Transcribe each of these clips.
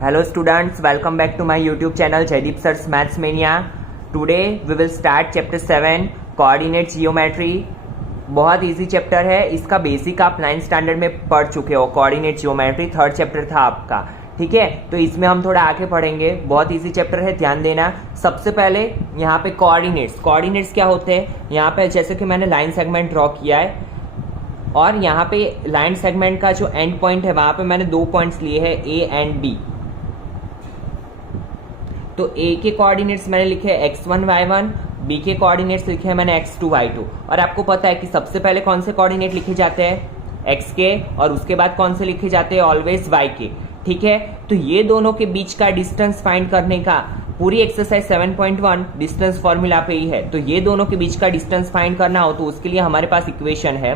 Hello students, welcome back to my YouTube channel Jaideep Sir's Maths Mania. Today we will start chapter 7 Coordinate Geometry. बहुत easy chapter है, इसका basic आप 9th standard में पढ़ चुके हो. कोऑर्डिनेट जियोमेट्री 3rd चैप्टर था आपका, ठीक है. तो इसमें हम थोड़ा आगे पढ़ेंगे. बहुत इजी चैप्टर है, ध्यान देना. सबसे पहले यहाँ पे कोऑर्डिनेट्स क्या होते हैं. यहाँ पे जैसे कि मैंने लाइन सेगमेंट ड्रॉ किया है और यहाँ पे लाइन सेगमेंट का जो एंड पॉइंट है वहां पे मैंने 2 पॉइंट्स लिए हैं ए एंड बी. तो ए के कोऑर्डिनेट्स मैंने लिखे x1 y1, बी के कोऑर्डिनेट्स लिखे हैं मैंने x2 y2. और आपको पता है कि सबसे पहले कौन से कोऑर्डिनेट लिखे जाते हैं, x के, और उसके बाद कौन से लिखे जाते हैं, ऑलवेज y के, ठीक है. तो ये दोनों के बीच का डिस्टेंस फाइंड करने का पूरी एक्सरसाइज 7.1 डिस्टेंस फॉर्मूला पे ही है. तो ये दोनों के बीच का डिस्टेंस फाइंड करना हो तो उसके लिए हमारे पास इक्वेशन है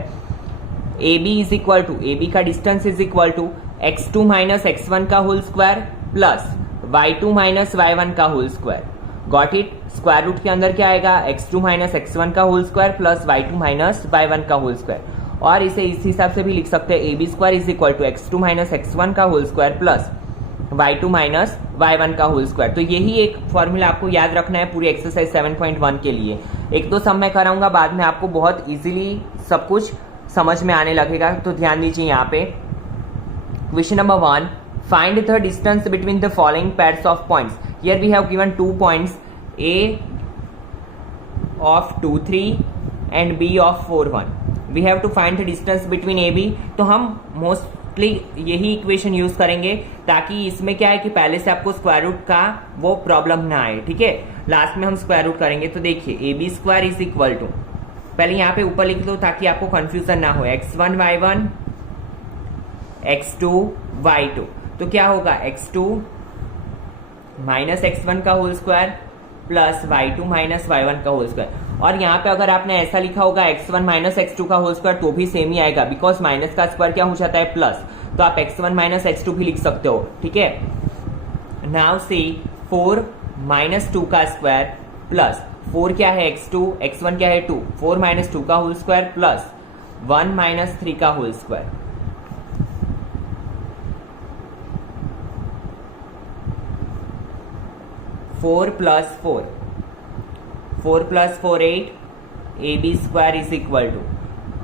ए बी का distance is equal to x2 minus x1 का whole square plus y2 minus y1 का whole square. Got it. Square root के अंदर क्या आएगा, x2 माइनस x1 का whole square plus y2 minus y1 का होल स्क्वायर. और इसे इस हिसाब से भी लिख सकते हैं, A B square is equal to x2 minus x1 का whole square plus y2 minus y1 का होल स्क्वायर. तो यही एक फॉर्मूला आपको याद रखना है पूरी एक्सरसाइज 7.1 के लिए. एक दो सम मैं कराऊंगा, बाद में आपको बहुत इजीली सब कुछ समझ में आने लगेगा. तो ध्यान दीजिए यहाँ पे. Question number 1, find the distance between the following pairs of points. Here we have given 2 points, A of 2 3 and B of 4 1. We have to find the distance between AB. तो हम मोस्टली यही इक्वेशन यूज करेंगे ताकि इसमें क्या है कि पहले से आपको स्क्वायर रूट का वो प्रॉब्लम ना आए, ठीक है. लास्ट में हम स्क्वायर रूट करेंगे. तो देखिए A B square is equal to, पहले यहाँ पे ऊपर लिख लो ताकि आपको कंफ्यूजन ना हो, x1 y1 x2 y2. तो क्या होगा, x2 माइनस x1 का whole square plus y2 minus y1 का होल स्क्वायर. और यहाँ पे अगर आपने ऐसा लिखा होगा x1 माइनस x2 का होल स्क्वायर तो भी सेम ही आएगा, बिकॉज माइनस का स्क्वायर क्या हो जाता है, प्लस. तो आप x1 माइनस x2 भी लिख सकते हो, ठीक है. नाउ सी 4 माइनस 2 का स्क्वायर प्लस 4 क्या है x2, x1 क्या है 2, 4 माइनस 2 का होल स्क्वायर प्लस 1 माइनस 3 का whole square. 4 plus 4 8, A B square is equal to.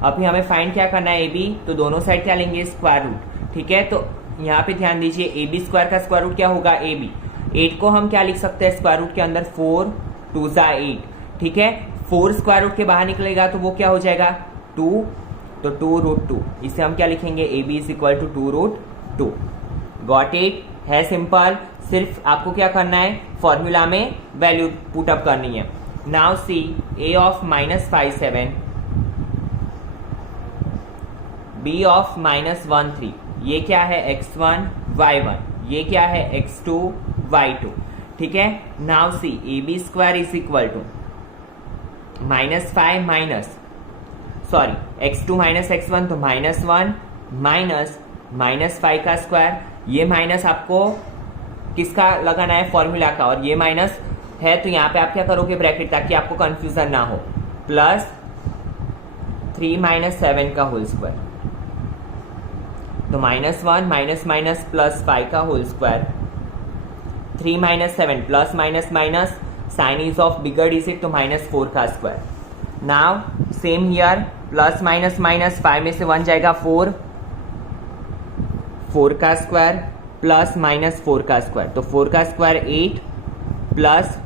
अभी हमें फाइंड क्या करना है, ए बी. तो दोनों साइड क्या लेंगे, स्क्वायर रूट, ठीक है. तो यहाँ पे ध्यान दीजिए, ए बी स्क्वायर का स्क्वायर रूट क्या होगा, ए बी. 8 को हम क्या लिख सकते हैं स्क्वायर रूट के अंदर, 4 2 8, ठीक है. 4 स्क्वायर रूट के बाहर निकलेगा तो वो क्या हो जाएगा, 2. तो 2 रूट 2, इसे हम क्या लिखेंगे, A B is equal to 2 root 2. Got it. है सिंपल. सिर्फ आपको क्या करना है, फॉर्मूला में वैल्यू पुट अप करनी है. Now C A of minus 5 7, B of minus 1 3. ये क्या है, x1 y1, ये क्या है, x2 y2, ठीक है. Now C A B square is equal to minus 5 minus x2 minus x1 तो माइनस 1 माइनस 5 का स्क्वायर. ये माइनस आपको किसका लगाना है, फॉर्मूला का, और ये माइनस है तो यहाँ पे आप क्या करोगे, ब्रैकेट, ताकि आपको कंफ्यूजन ना हो, प्लस 3 माइनस 7 का होल स्क्वायर. तो माइनस 1 माइनस माइनस प्लस 5 का whole square, 3 minus 7 plus minus minus, sign is of bigger digit तो माइनस 4 का square. Now same here, plus minus minus, 5 में से 1 जाएगा 4 का स्क्वायर प्लस माइनस 4 का स्क्वायर. तो 4 का square 8 plus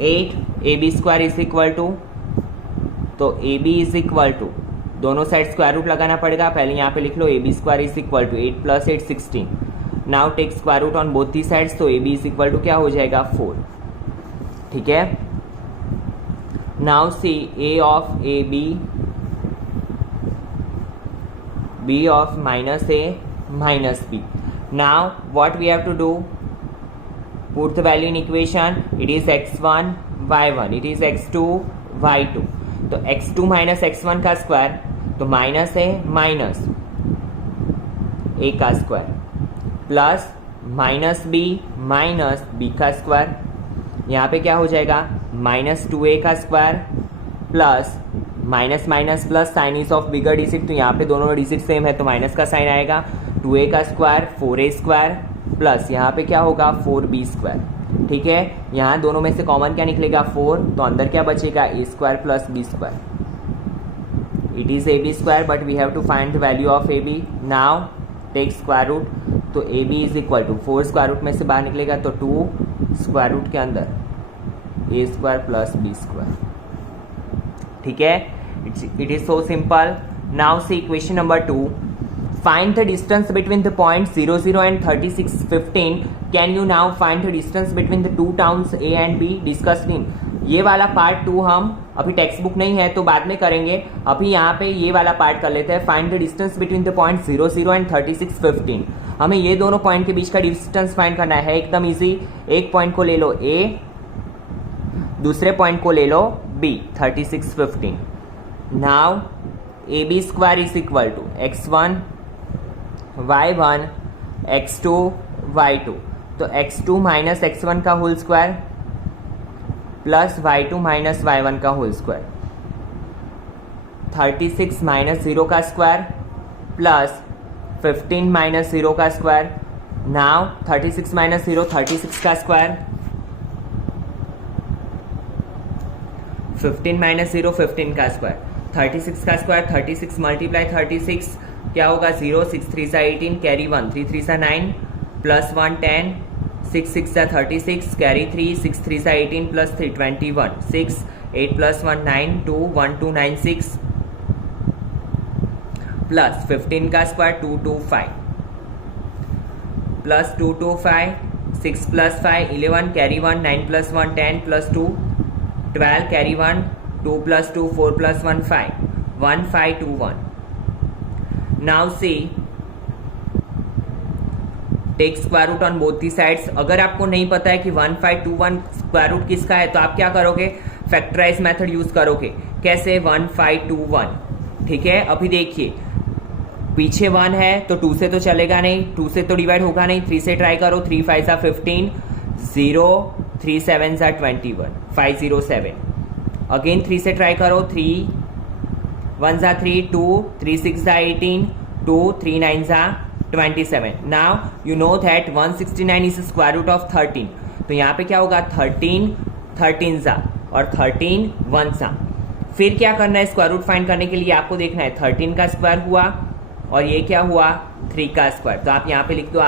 8, A B square is equal to, तो A B is equal to, दोनों साइड स्क्वायर रूट लगाना पड़ेगा. पहले यहाँ पे लिख लो, A B square is equal to 8 plus 8 16. Now take square root on both the sides, तो A B is equal to क्या हो जाएगा, 4, ठीक है. Now C A of A B of minus A minus b. Now what we have to do, put the value in equation. It is x1 y1, it is x2 y2. तो x2 minus x1 का square तो minus है minus a का square plus minus b का square. यहाँ पे क्या हो जाएगा, माइनस 2a का square plus minus minus plus, sign is of bigger digit, तो यहाँ पे दोनों डिजिट सेम है तो माइनस का साइन आएगा. 2a का स्क्वायर 4a स्क्वायर प्लस यहाँ पे क्या होगा 4b²। ठीक है, यहाँ दोनों में से कॉमन क्या निकलेगा 4, तो अंदर क्या बचेगा a² plus b²। It is ab², but we have to find the value of ab। Now take square root, तो ab is equal to 4 square root में से बाहर निकलेगा तो 2 स्क्वायर रूट के अंदर a² प्लस b²। ठीक है, it is so simple. Now see equation number 2, find the distance between the points 0, 0 and 36, 15. Can you now find the distance between the two towns A and B discussed in? ये वाला part 2 हम अभी text book नहीं है तो बाद में करेंगे, अभी यहाँ पे ये वाला पार्ट कर लेते हैं। Find the distance between the point 0, 0 and 36, 15। हमें ये दोनों पॉइंट के बीच का डिस्टेंस फाइंड करना है, एकदम इजी। एक पॉइंट को ले लो A, दूसरे पॉइंट को ले लो B, 36, 15। Now ab² is equal to x1 y1 x2 y2, तो x2 माइनस x1 का whole square plus y2 minus y1 का होल स्क्वायर, 36 माइनस 0 का स्क्वायर प्लस 15 माइनस 0 का स्क्वायर। नाउ 36 माइनस 0 36 का स्क्वायर, 15 माइनस 0 15 का स्क्वायर, 36 का square 36 multiply 36 क्या होगा 0, 6 3 सा 18, कैरी 1 3 3 सा 9 प्लस 1 10, 6 6 सा 36, कैरी 3 6 3 सा 18 प्लस 3 21, 6 8 प्लस 1 9 2 1 2 9 6 प्लस 15 का square 2 2 5 plus 2 2 5, 6 plus 5 11, carry 1 9 plus 1 10 plus 2 12, carry 1 2 plus 2 4 plus 1 5 1 5 2 1। Now see take square root on both the sides. अगर आपको नहीं पता है कि 1521 स्क्वायर रूट किसका है तो आप क्या करोगे, फैक्टराइज मेथड यूज करोगे। कैसे, 1521। ठीक है, अभी देखिए पीछे 1 है तो 2 से तो चलेगा नहीं, 2 से तो डिवाइड होगा नहीं, 3 से ट्राई करो, 3 5 सा 15, 0 3 7 सा 21 507। अगेन 3 से ट्राई करो, 3 1 सा 3 2 3 6 सा 18 2 3 9 सा 27। Now you know that 169 is square root of 13, तो यहाँ पे क्या होगा 13 13 सा और 13 1 सा। फिर क्या करना है, स्क्वायर रूट फाइंड करने के लिए आपको देखना है 13 का स्क्वायर हुआ और ये क्या हुआ 3 का स्क्वायर, तो आप यहाँ पे लिख दो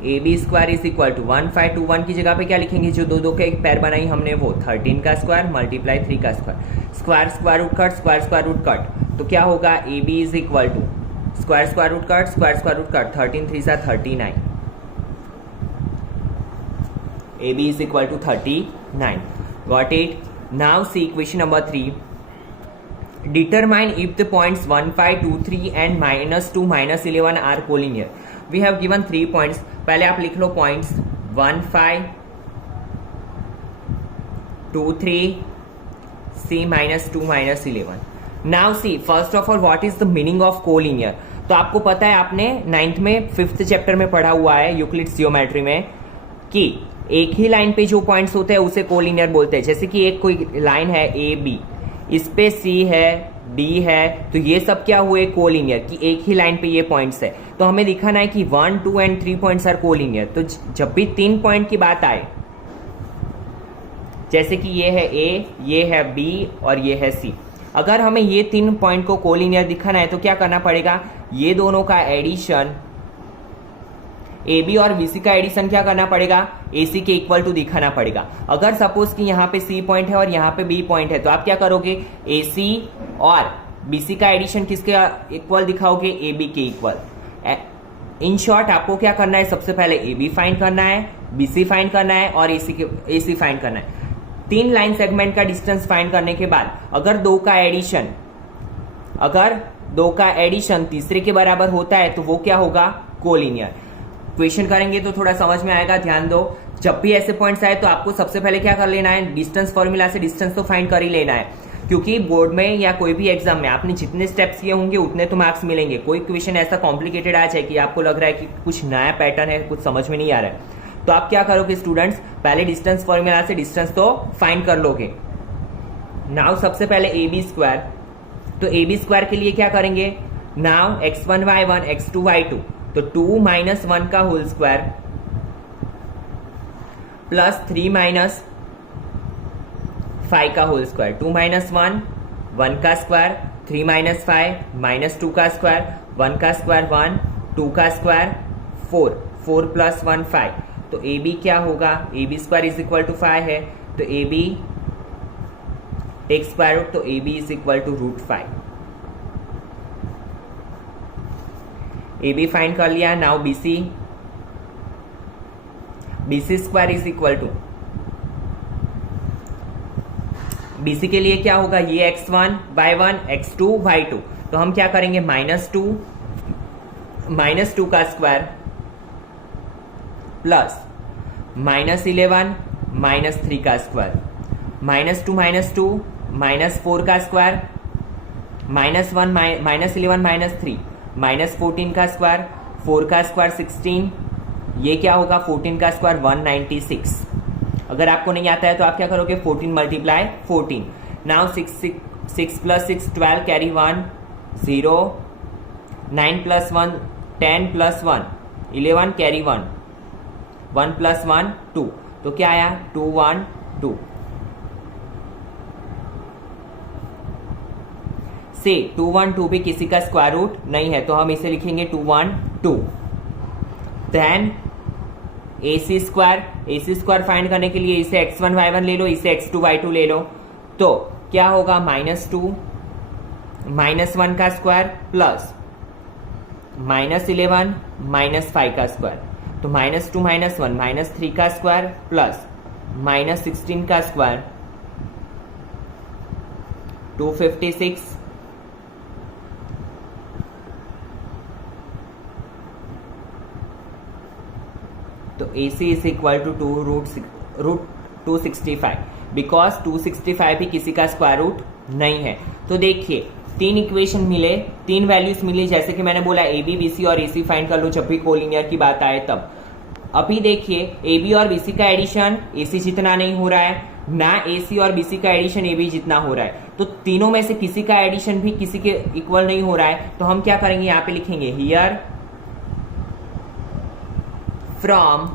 ab² इज इक्वल टू 1521 की जगह पे क्या लिखेंगे, जो दो दो के एक पैर बनाई हमने वो 13 का स्क्वायर मल्टीप्लाई 3 का square, square square root cut square square root cut, तो क्या होगा ab is equal to square square root cut square square root cut, 13 3 सा 39, ab is equal to 39। Got it. Now see equation number 3, determine if the points 1 5 2 3 and -2 -11 are collinear. We have given 3 points. पहले आप लिख लो points 1 5 2 3 C -2 -11. Now see first of all what is the meaning of collinear. तो आपको पता है, आपने 9th में 5th chapter में पढ़ा हुआ है यूक्लिड्स जियोमेट्री में कि एक ही लाइन पे जो पॉइंट्स होते हैं उसे कोलिनियर बोलते हैं। जैसे कि एक कोई लाइन है ए बी, इस पे सी है डी है, तो ये सब क्या हुए कोलिनियर, कि एक ही लाइन पे ये पॉइंट्स है। तो हमें दिखाना है कि 1 2 एंड 3 पॉइंट्स आर कोलिनियर। तो जब भी 3 पॉइंट की बात आए, जैसे कि ये है ए, ये है बी और ये है सी, अगर हमें ये 3 पॉइंट को कोलिनियर दिखाना है तो क्या करना पड़ेगा, ये दोनों का एडिशन ए बी और बीसी का एडिशन क्या करना पड़ेगा, ए सी के इक्वल टू दिखाना पड़ेगा। अगर सपोज कि यहाँ पे सी पॉइंट है और यहाँ पे बी पॉइंट है तो आप क्या करोगे, ए सी और बीसी का एडिशन किसके इक्वल दिखाओगे, ए बी के इक्वल। इन शॉर्ट आपको क्या करना है, सबसे पहले ए बी फाइंड करना है, बीसी फाइंड करना है और ए सी फाइंड करना है। 3 लाइन सेगमेंट का डिस्टेंस फाइंड करने के बाद अगर दो का एडिशन तीसरे के बराबर होता है तो वो क्या होगा, कोलिनियर। क्वेश्चन करेंगे तो थोड़ा समझ में आएगा, ध्यान दो। जब भी ऐसे पॉइंट्स आए तो आपको सबसे पहले क्या कर लेना है, डिस्टेंस फॉर्मूला से डिस्टेंस तो फाइंड कर ही लेना है, क्योंकि बोर्ड में या कोई भी एग्जाम में आपने जितने स्टेप्स किए होंगे उतने तो मार्क्स मिलेंगे। कोई क्वेश्चन ऐसा कॉम्प्लिकेटेड आ जाए कि आपको लग रहा है कि कुछ नया पैटर्न है, कुछ समझ में नहीं आ रहा है, तो आप क्या करोगे स्टूडेंट्स, पहले डिस्टेंस फॉर्मूला से डिस्टेंस तो फाइंड कर लोगे। नाउ सबसे पहले ए बी स्क्वायर, तो ए बी स्क्वायर के लिए क्या करेंगे, now x1 y1 x2 y2 तो 2 माइनस 1 का होल स्क्वायर प्लस 3 माइनस 5 का होल स्क्वायर। 2 माइनस 1 1 का स्क्वायर, 3 माइनस 5 माइनस 2 का स्क्वायर, 1 का स्क्वायर 1, 2 का स्क्वायर 4, 4 प्लस 1 5। तो ए बी क्या होगा, A B square is equal to 5 है, तो A B take square root, तो A B is equal to root 5। A B find कर लिया। Now B C, B C square is equal to, B C के लिए क्या होगा, ये x1 y1 x2 y2, तो हम क्या करेंगे -2 का स्क्वायर प्लस -11 -3 का स्क्वायर, -2 -4 का स्क्वायर, -1 -11 -3 -14 का स्क्वायर, 4 का स्क्वायर 16, ये क्या होगा 14 का स्क्वायर 196। अगर आपको नहीं आता है तो आप क्या करोगे 14 multiply 14। Now 6 plus 6 12 carry 1 0, 9 plus 1 10 plus 1 11 carry 1, 1 plus 1 2, तो क्या आया 2 1 2। से 2 1 2 भी किसी का स्क्वायर रूट नहीं है, तो हम इसे लिखेंगे 2 1 2। देन ए सी स्क्वायर फाइंड करने के लिए इसे x1 y1 ले लो, इसे x2 y2 ले लो, तो क्या होगा -2 -1 का स्क्वायर प्लस -11 -5 का स्क्वायर, तो -2 -1 -3 का स्क्वायर प्लस -16 का स्क्वायर 256, तो AC is equal to 265, because 265 भी किसी का स्क्वायर रूट नहीं है। तो देखिए 3 इक्वेशन मिले, 3 वैल्यूज मिली, जैसे कि मैंने बोला AB BC और AC फाइंड कर लो जब भी कोलिनियर की बात आए तब। अभी देखिए AB और BC का एडिशन AC जितना नहीं हो रहा है, ना AC और BC का एडिशन AB जितना हो रहा है, तो तीनों में से किसी का एडिशन भी किसी के इक्वल नहीं हो रहा है, तो हम क्या करेंगे यहाँ पे लिखेंगे here from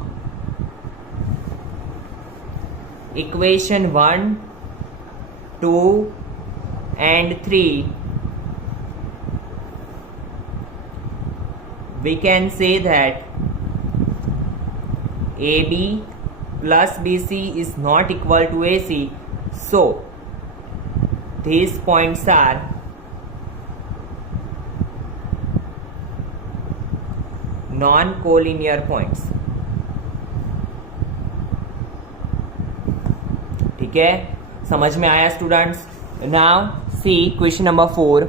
equation 1, 2 and 3 we can say that AB plus BC is not equal to AC, so these points are non-collinear points। ठीक है, समझ में आया students. Now C question number 4,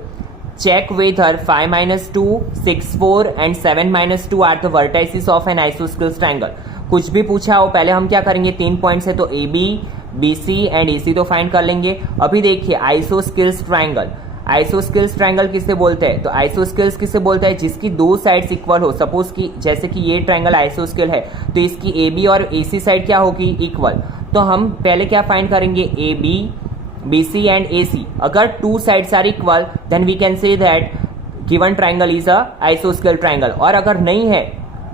check whether 5 - 2 6 4 and 7 - 2 are the vertices of an isosceles triangle. कुछ भी पूछा हो, पहले हम क्या करेंगे 3 पॉइंट्स है, तो AB BC एंड AC तो फाइंड कर लेंगे। अभी देखिए आइसोस्केल्स ट्रायंगल, आइसोस्केल्स ट्रायंगल किसे बोलते हैं, तो आइसोस्केल्स किसे बोलते हैं, जिसकी 2 साइड्स इक्वल हो। सपोज कि जैसे कि ये ट्रायंगल आइसोस्केल है, तो इसकी AB और AC साइड क्या होगी इक्वल, तो हम पहले क्या फाइंड करेंगे AB BC एंड AC। अगर 2 sides are equal then we can say that given triangle is a आइसोस्केल ट्रायंगल, और अगर नहीं है,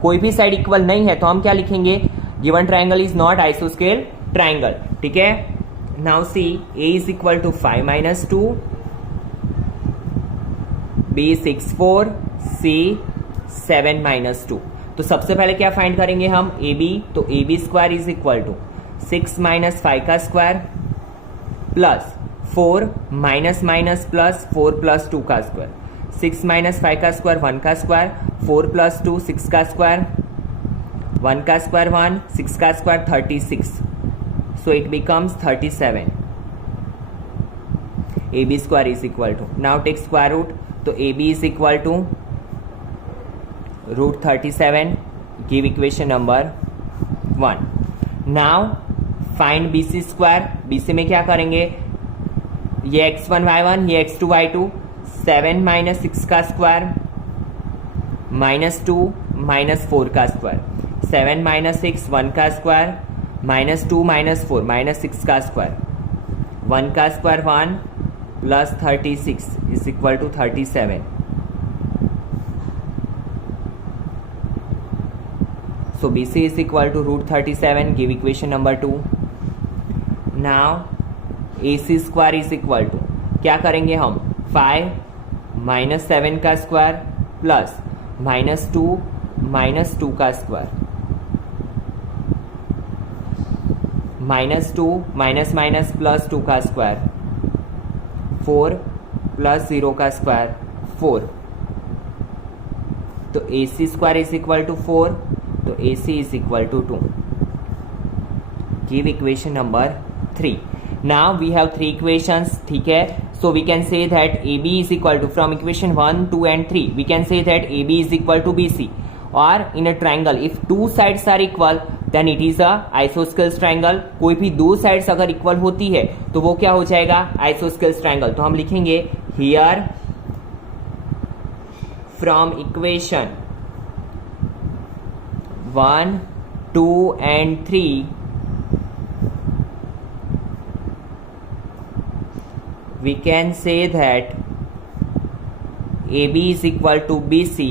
कोई भी साइड इक्वल नहीं है, तो हम क्या लिखेंगे गिवन ट्रायंगल इज नॉट आइसोस्केल ट्रायंगल। ठीक है, now C A is equal to 5 - 2, B 6 4, C 7 - 2। तो सबसे पहले क्या फाइंड करेंगे हम AB, तो AB square is equal to 6 - 5 का स्क्वायर प्लस 4 - प्लस 4 प्लस 2 का स्क्वायर, 6 - 5 का स्क्वायर 1 का स्क्वायर, 4 प्लस 2 6 का स्क्वायर, 1 का स्क्वायर 1, 6 का square 36, so it becomes 37। AB square is equal to, now take square root, तो AB is equal to √37, give equation number 1। Now find BC square, BC में क्या करेंगे, ये x1 y1 ये x2 y2, 7 - 6 का square -2 -4 का square, 7 - 6 1 का square, -2 -4 -6 का स्क्वायर, 1 का square 1 plus 36 is equal to 37। So BC is equal to √37. Give equation number 2. Now AC square is equal to, क्या करेंगे हम, 5 माइनस 7 का स्क्वायर प्लस -2 -2 का स्क्वायर, -2 माइनस माइनस प्लस 2 का स्क्वायर, 4 प्लस 0 का स्क्वायर 4. तो AC square is equal to 4. तो AC is equal to 2. Give equation number 3. Now we have 3 equations. ठीक है, so we can say that AB is equal to, from equation 1, 2 and 3 we can say that AB is equal to BC. और in a triangle if 2 sides are equal then it is a isosceles triangle. कोई भी 2 sides अगर equal होती है तो वो क्या हो जाएगा, आइसोस्केल्स ट्राइंगल. तो हम लिखेंगे here from equation 1, 2 and 3 we can say that AB is equal to BC.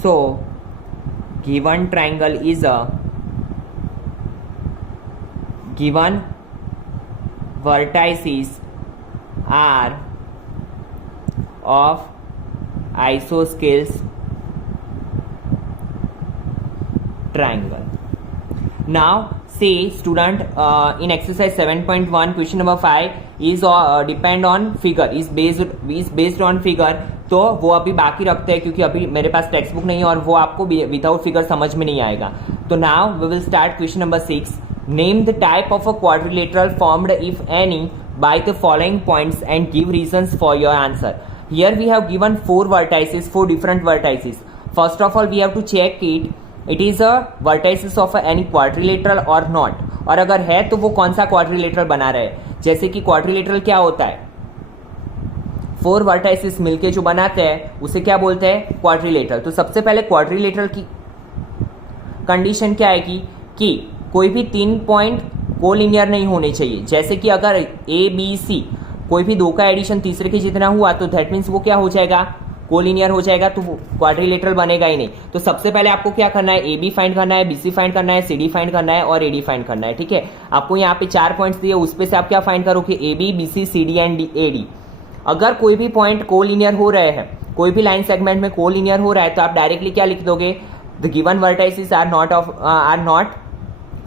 So given triangle is a given vertices are of isosceles triangle. Now say student, in exercise 7.1 question number 5 is depend on figure, is based on figure. तो वो अभी बाकी रखते हैं क्योंकि अभी मेरे पास text book नहीं है और वो आपको विदाउट फिगर समझ में नहीं आएगा. तो now we will start question number 6. Name the type of a quadrilateral formed if any by the following points and give reasons for your answer. Here we have given 4 vertices, 4 different vertices. First of all we have to check it is a vertices of any quadrilateral or not. और अगर है तो वो कौन सा quadrilateral बना रहे हैं. जैसे कि क्वाड्रिलेटरल क्या होता है, 4 वर्टाइसिस मिलके जो बनाते हैं उसे क्या बोलते हैं, क्वाड्रिलेटरल. तो सबसे पहले क्वाड्रिलेटरल की कंडीशन क्या आएगी कि कोई भी 3 पॉइंट कोलिनियर नहीं होने चाहिए. जैसे कि अगर ABC कोई भी 2 का एडिशन तीसरे के जितना हुआ तो दैट मीन्स वो क्या हो जाएगा, कोलिनियर हो जाएगा, तो क्वाड्रिलेटरल बनेगा ही नहीं. तो सबसे पहले आपको क्या करना है, AB फाइंड करना है, BC फाइंड करना है, CD फाइंड करना है और AD फाइंड करना है. ठीक है, आपको यहाँ पे 4 पॉइंट्स दिए, उस पे से आप क्या फाइंड करोगे, AB, BC, CD and AD. अगर कोई भी पॉइंट कोलिनियर हो रहे हैं, कोई भी लाइन सेगमेंट में कोलिनियर हो रहा है तो आप डायरेक्टली क्या लिख दोगे, the given vertices are not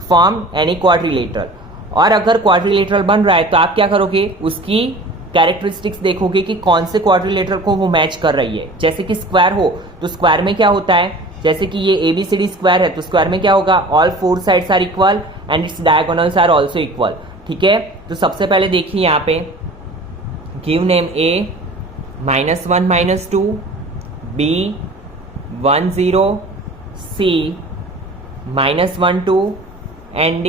form any quadrilateral. और अगर क्वाड्रिलेटरल बन रहा है तो आप क्या करोगे, उसकी कैरेक्टरिस्टिक्स देखोगे कि कौन से क्वाड्रिलेटरल को वो मैच कर रही है. जैसे कि स्क्वायर हो तो स्क्वायर में क्या होता है, जैसे कि ये ABCD स्क्वायर है तो स्क्वायर में क्या होगा, all 4 sides are equal and its diagonals are also equal. ठीक है, तो सबसे पहले देखिए यहाँ पे give name A -1 -2, B 1 0, C -1 2 and D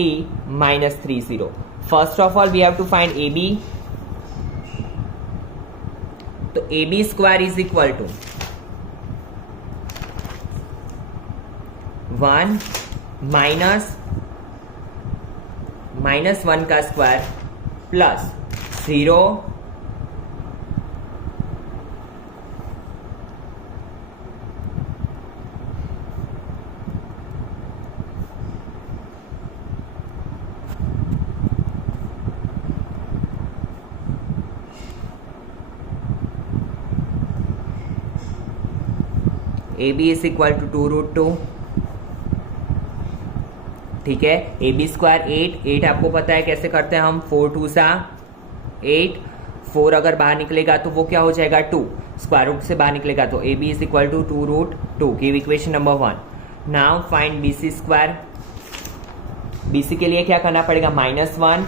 -3 0. First of all we have to find AB. तो AB square is equal to 1 -1 का square plus 0 AB is equal to 2√2. ठीक है, AB स्क्वायर 8 आपको पता है कैसे करते हैं हम, 4 2 8, 4 अगर बाहर निकलेगा तो वो क्या हो जाएगा 2, स्क्वायर रूट से बाहर निकलेगा तो AB is equal to 2√2. Give equation number 1. Now find BC square. BC के लिए क्या करना पड़ेगा, -1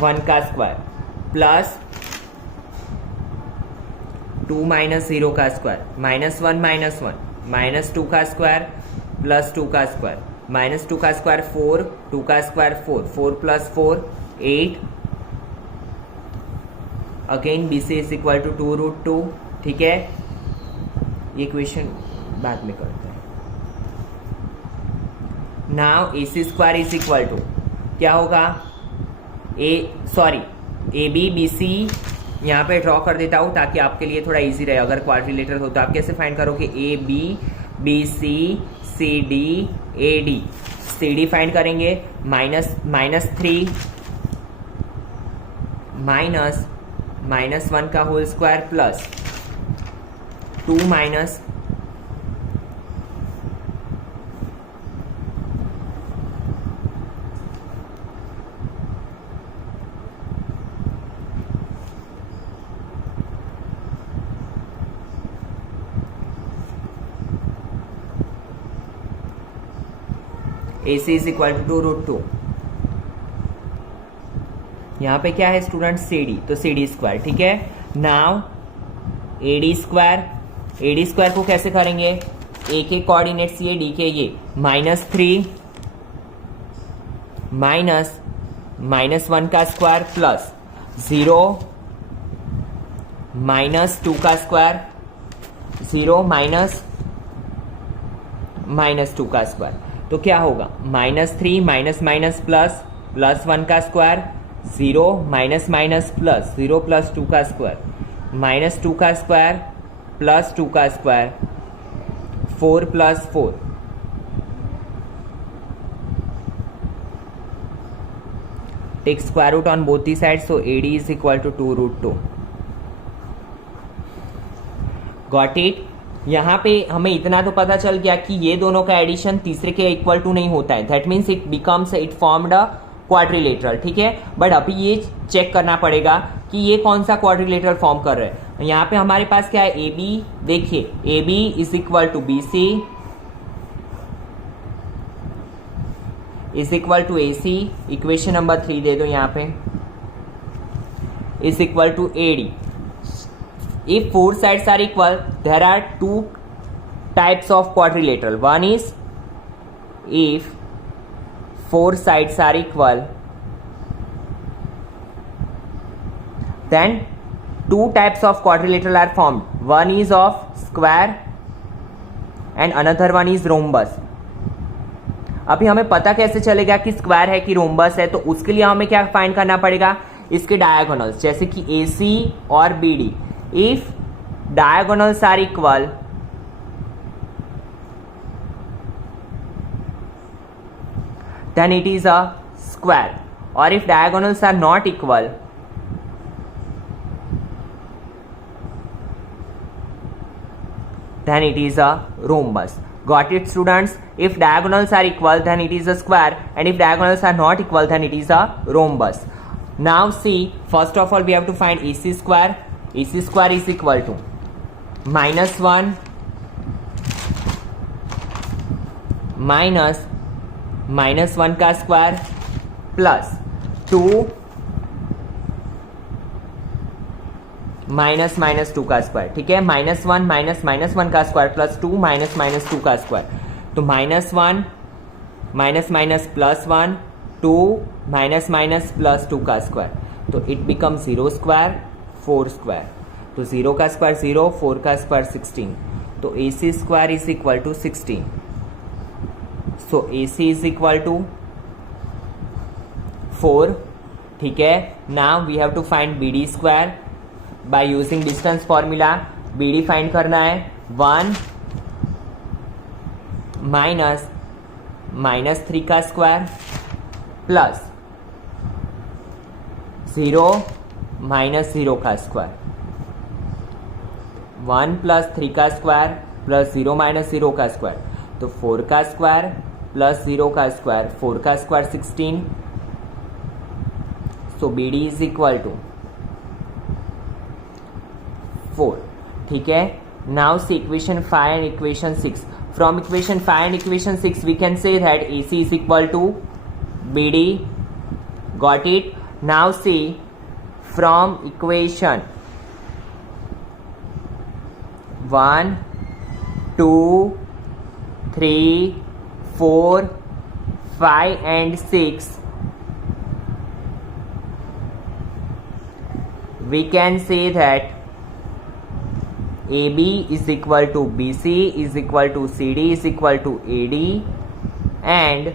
-1 का स्क्वायर प्लस 2 -0 का स्क्वायर, -1 -1 -2 का स्क्वायर प्लस 2 का स्क्वायर, -2 का स्क्वायर 4, 2 का square 4, 4 plus 4 8. Again BC is equal to 2√2. ठीक है, ये क्वेश्चन बाद में करते हैं. Now AC square is equal to क्या होगा, AB BC यहाँ पे ड्रॉ कर देता हूँ ताकि आपके लिए थोड़ा इजी रहे। अगर क्वाड्रिलेटरल हो तो आप कैसे फाइंड करोगे, A B, B C, C D, A D. C D find करेंगे, -3 -1 का whole square plus 2 minus AC is equal to √2। यहाँ पे क्या है स्टूडेंट, CD, तो CD स्क्वायर। ठीक है, नाउ AD स्क्वायर को कैसे करेंगे, A के कोऑर्डिनेट्स ये, D के ये, -3 -1 का स्क्वायर प्लस 0 -2 का स्क्वायर, 0 -2 का स्क्वायर। तो क्या होगा, -3 माइनस प्लस 1 का स्क्वायर, 0 माइनस प्लस 0 + 2 का स्क्वायर, -2 का स्क्वायर प्लस 2 का square, 4 + 4। Take square root on both the side, so AD is equal to 2√2। Got it. यहाँ पे हमें इतना तो पता चल गया कि ये दोनों का एडिशन तीसरे के इक्वल टू नहीं होता है, that means it formed a quadrilateral. ठीक है, बट अभी ये चेक करना पड़ेगा कि ये कौन सा क्वाड्रिलेटरल फॉर्म कर रहे हैं। यहाँ पे हमारे पास क्या है, ए बी, देखिए A B is equal to B C is equal to A C, equation number 3 दे दो यहाँ पे, is equal to A D. If 4 sides are equal, there are 2 types of quadrilateral. One is if 4 sides are equal, then 2 types of quadrilateral are formed. One is of square and another one is rhombus. अभी हमें पता कैसे चलेगा कि square है कि rhombus है, तो उसके लिए हमें क्या फाइंड करना पड़ेगा, इसके डायगोनल्स, जैसे कि AC और BD। If diagonals are equal, then it is a square, or if diagonals are not equal, then it is a rhombus. Got it students? If diagonals are equal, then it is a square, and if diagonals are not equal, then it is a rhombus. Now see, first of all we have to find AC square. AC square is equal to -1 -1 का square plus 2 -2 का square. ठीक है, -1 -1 का square plus 2 -2 का square, तो -1 +1 2 -+ 2 का square, तो it become 0 square 4 square, तो 0 का स्क्वायर 0, 4 का स्क्वायर 16, तो AC square is equal to 16। So AC is equal to 4। ठीक है, now we have to find BD square by using distance formula. BD find करना है 1 -3 का स्क्वायर प्लस 0 -0 का स्क्वायर, 1 + 3 का स्क्वायर प्लस 0 -0 का स्क्वायर, तो 4 का स्क्वायर प्लस 0 का स्क्वायर, 4 का square 16। So BD is equal to 4। ठीक है, now see equation 5 and equation 6। From equation 5 and equation 6 we can say that AC is equal to BD। Got it. Now see from equation 1 2 3 4 5 and 6 we can say that AB is equal to BC is equal to CD is equal to AD and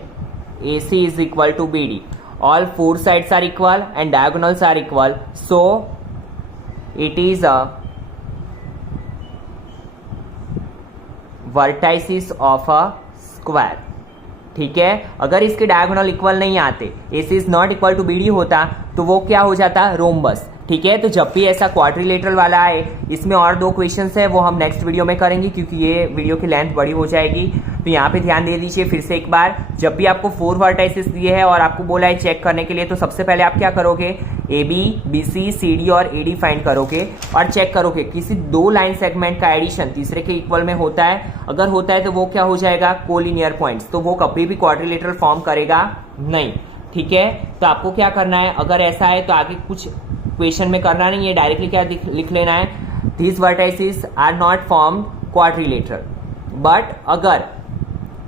AC is equal to BD. All 4 sides are equal and diagonals are equal, so it is a vertices of a square. ठीक है, अगर इसके diagonal equal नहीं आते, AC is not equal to BD होता तो वो क्या हो जाता, रोम्बस। ठीक है, तो जब भी ऐसा क्वाड्रिलेटरल वाला आए, इसमें और 2 क्वेश्चंस है वो हम नेक्स्ट वीडियो में करेंगे क्योंकि ये वीडियो की लेंथ बड़ी हो जाएगी। तो यहाँ पे ध्यान दे दीजिए फिर से एक बार, जब भी आपको 4 वर्टाइसिस दिए हैं और आपको बोला है चेक करने के लिए, तो सबसे पहले आप क्या करोगे, AB, BC, CD और AD फाइंड करोगे और चेक करोगे किसी 2 लाइन सेगमेंट का एडिशन तीसरे के इक्वल में होता है। अगर होता है तो वो क्या हो जाएगा, कोलिनियर पॉइंट्स, तो वो कभी भी क्वाड्रिलेटरल फॉर्म करेगा नहीं। ठीक है, तो आपको क्या करना है, अगर ऐसा है तो आगे कुछ क्वेश्चन में करना नहीं है, डायरेक्टली क्या लिख लेना है, these vertices are not form quadrilateral. But अगर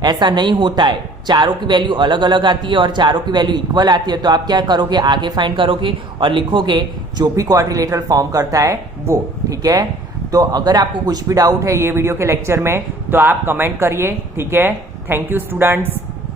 ऐसा नहीं होता है, चारों की वैल्यू अलग अलग आती है और चारों की वैल्यू इक्वल आती है, तो आप क्या करोगे, आगे फाइंड करोगे और लिखोगे जो भी क्वाड्रिलेटरल फॉर्म करता है वो। ठीक है, तो अगर आपको कुछ भी डाउट है ये वीडियो के लेक्चर में तो आप कमेंट करिए। ठीक है, थैंक यू स्टूडेंट्स।